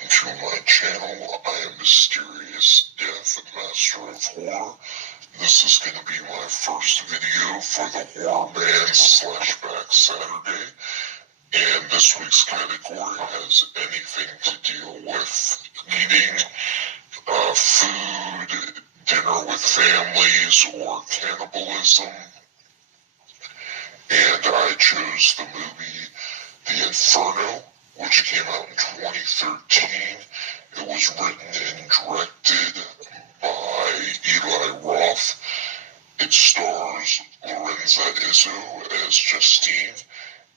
welcome to my channel. I am Mysterious Death, Master of Horror. This is going to be my first video for the Thehorrorman'S Slashback Saturday. And this week's category has anything to deal with eating, food, dinner with families, or cannibalism. And I chose the movie The Inferno, which came out in 2013. It was written and directed by Eli Roth. It stars Lorenza Izzo as Justine,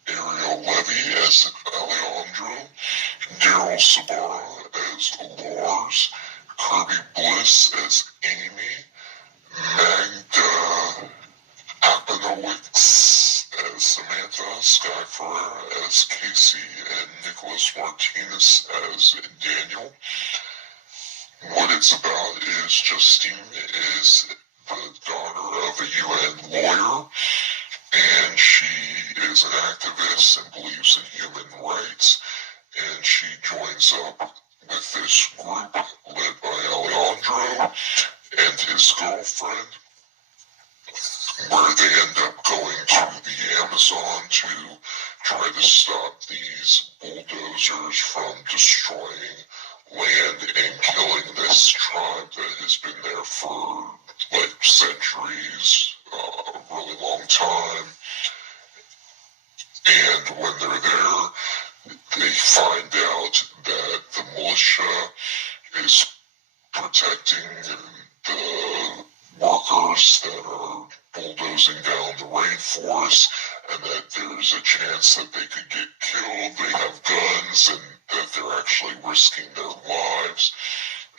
Ariel Levy as Alejandro, Daryl Sabara as Lars, Kirby Bliss as Amy, Magda Apinowicz as Samantha, Sky Ferreira as Casey, and Nicholas Martinez as Daniel. What it's about is Justine is the daughter of a UN lawyer, and she is an activist and believes in human rights, and she joins up with this group led by Alejandro and his girlfriend, where they end up going to the Amazon to try to stop these bulldozers from destroying land and killing this tribe that has been there for like centuries, a really long time. And when they're there, they find out that the militia is protecting the workers that are bulldozing down the rainforest, and that there's a chance that they could get killed. They have guns, and that they're actually risking their lives.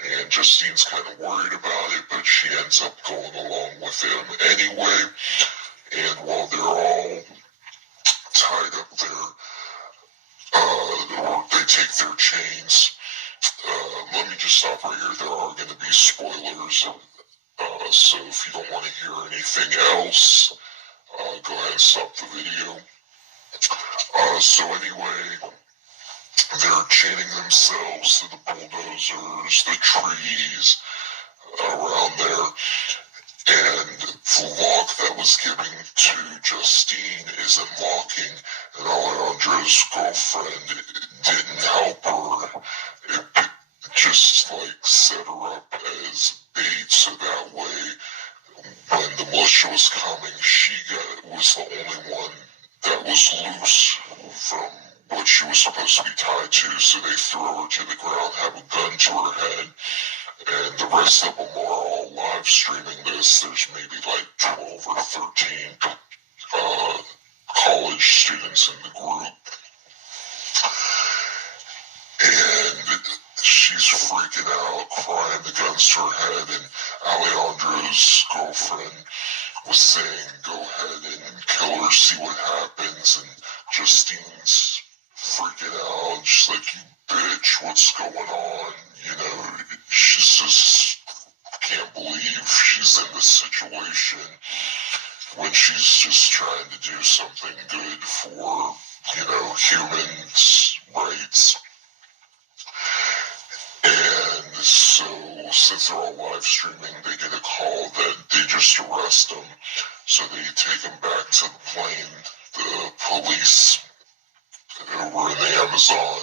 And Justine's kind of worried about it, but she ends up going along with them anyway. And while they're all tied up there, or they take their chains. Let me just stop right here. There are going to be spoilers. So if you don't want to hear anything else, go ahead and stop the video. So anyway, they're chaining themselves to the bulldozers, the trees around there, and the lock that was given to Justine isn't locking, and Alejandro's girlfriend didn't help her. It just like set her up as bait, so that way when the militia was coming, she was the only one that was loose from what she was supposed to be tied to. So they throw her to the ground, have a gun to her head, and the rest of them are all live streaming this. There's maybe like 12 or 13 college students in the group. And she's freaking out, crying, the gun's to her head, and Alejandro's girlfriend was saying, go ahead and kill her, see what happens, and Justine's freaking out. She's like, you bitch, what's going on? You know, she just can't believe she's in this situation when she's just trying to do something good for, you know, humans' rights. And so, since they're all live streaming, they get a call that they just arrest them. So they take them back to the plane, the police over in the Amazon,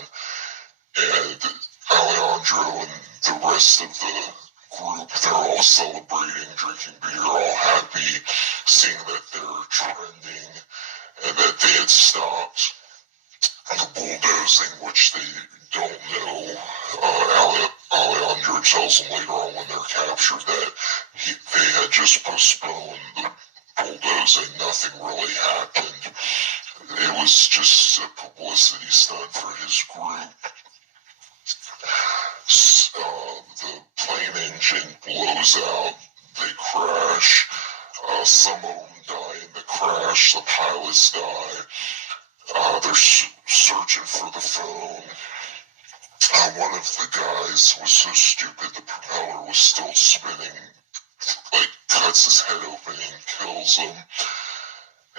and Alejandro and the rest of the group, they're all celebrating, drinking beer, all happy, seeing that they're trending, and that they had stopped the bulldozing, which they don't know. Alejandro tells them later on when they're captured that they had just postponed the bulldozing. Nothing really happened. It was just a publicity stunt for his group. The plane engine blows out. They crash. Some of them die in the crash. The pilots die. They're searching for the phone. One of the guys was so stupid, the propeller was still spinning, like cuts his head open and kills him.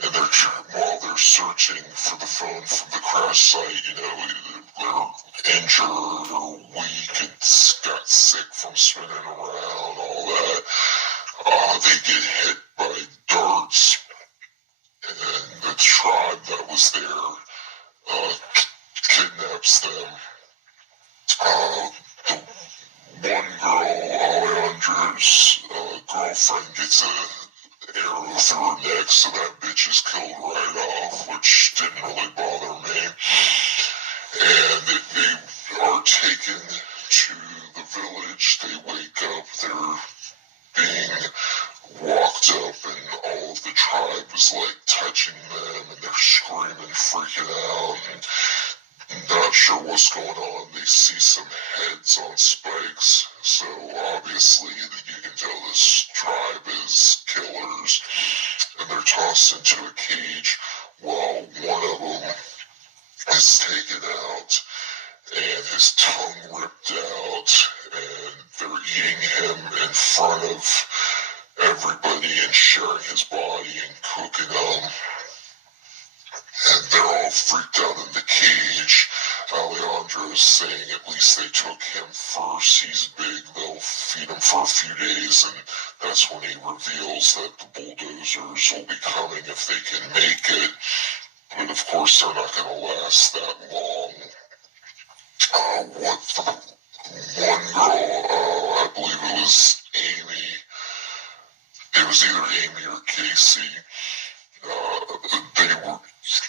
And while they're searching for the phone from the crash site, you know, they're injured or weak and got sick from spinning around, all that. They get hit by darts, and the tribe that was there kidnaps them. The one girl, Alejandra's girlfriend, gets a arrow through her neck, so that bitch is killed right off, which didn't really bother me. And they are taken to the village. They wake up, they're being walked up, and all of the tribe is like touching them, and they're screaming, freaking out, and not sure what's going on. They see some heads on spikes, so obviously you can tell this tribe is killers, and they're tossed into a cage while one of them is taken out and his tongue ripped out, and they're eating him in front of everybody and sharing his body and cooking him. And they're all freaked out in the cage. Alejandro is saying at least they took him first. He's big. They'll feed him for a few days, and that's when he reveals that the bulldozers will be coming if they can make it. But of course, they're not going to last that long. One girl, I believe it was Amy. It was either Amy or Casey.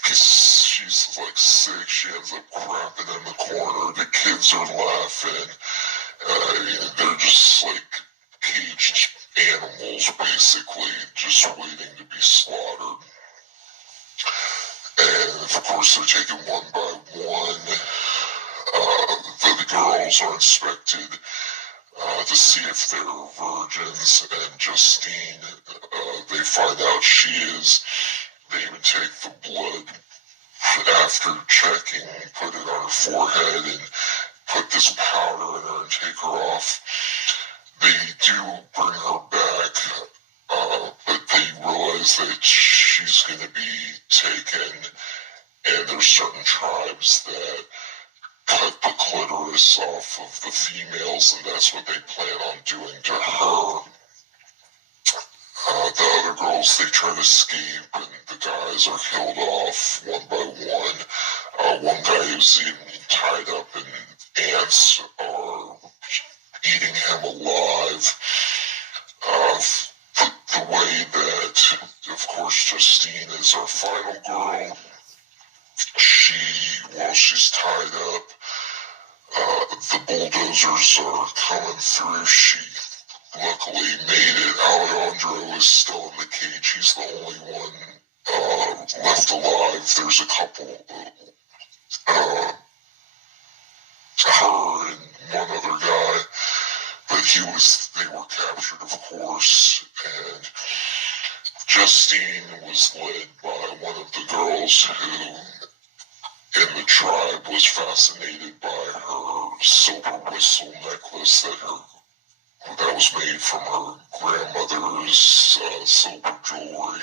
She's like sick. She ends up crapping in the corner. The kids are laughing. They're just like caged animals, basically, just waiting to be slaughtered. And of course, they're taken one by one. The girls are inspected to see if they're virgins, and Justine, they find out she is. They even take the blood after checking, put it on her forehead, and put this powder in her and take her off. They do bring her back, but they realize that she's going to be taken, and there's certain tribes that cut the clitoris off of the females, and that's what they plan on doing to her. The other girls, they try to escape, and the guys are killed off one by one. One guy is even tied up, and ants are eating him alive. The way that, of course, Justine is our final girl. While she's tied up, the bulldozers are coming through. She luckily made it. Alejandro is still in the cage. He's the only one left alive. There's a couple, her and one other guy, but they were captured, of course, and Justine was led by one of the girls who in the tribe was fascinated by her silver whistle necklace that was made from her grandmother's silver jewelry.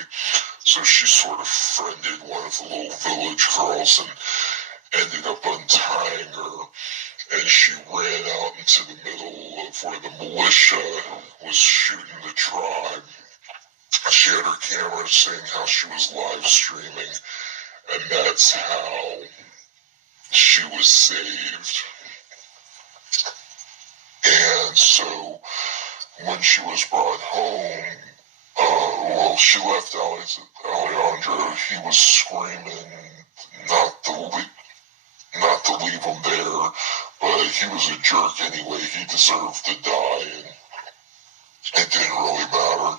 So she sort of friended one of the little village girls and ended up untying her, and she ran out into the middle of where the militia was shooting the tribe. She had her camera saying how she was live streaming, and that's how she was saved. And so when she was brought home, she left Alejandro. He was screaming not to leave him there, but he was a jerk anyway. He deserved to die, and it didn't really matter.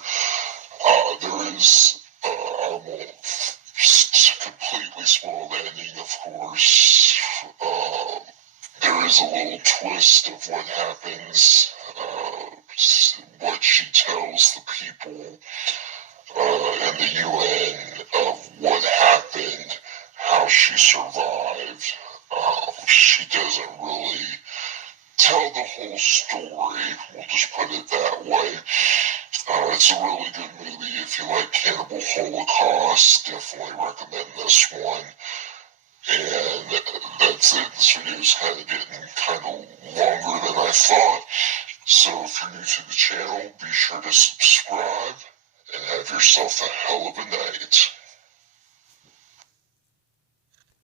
There is, I won't completely spoil the ending, of course. There is a little twist of what happens, what she tells the people in the UN of what happened, how she survived. She doesn't really tell the whole story, we'll just put it that way. It's a really good movie. If you like Cannibal Holocaust, definitely recommend this one. And that's it. This video is kind of getting kind of longer than I thought. So if you're new to the channel, be sure to subscribe and have yourself a hell of a night.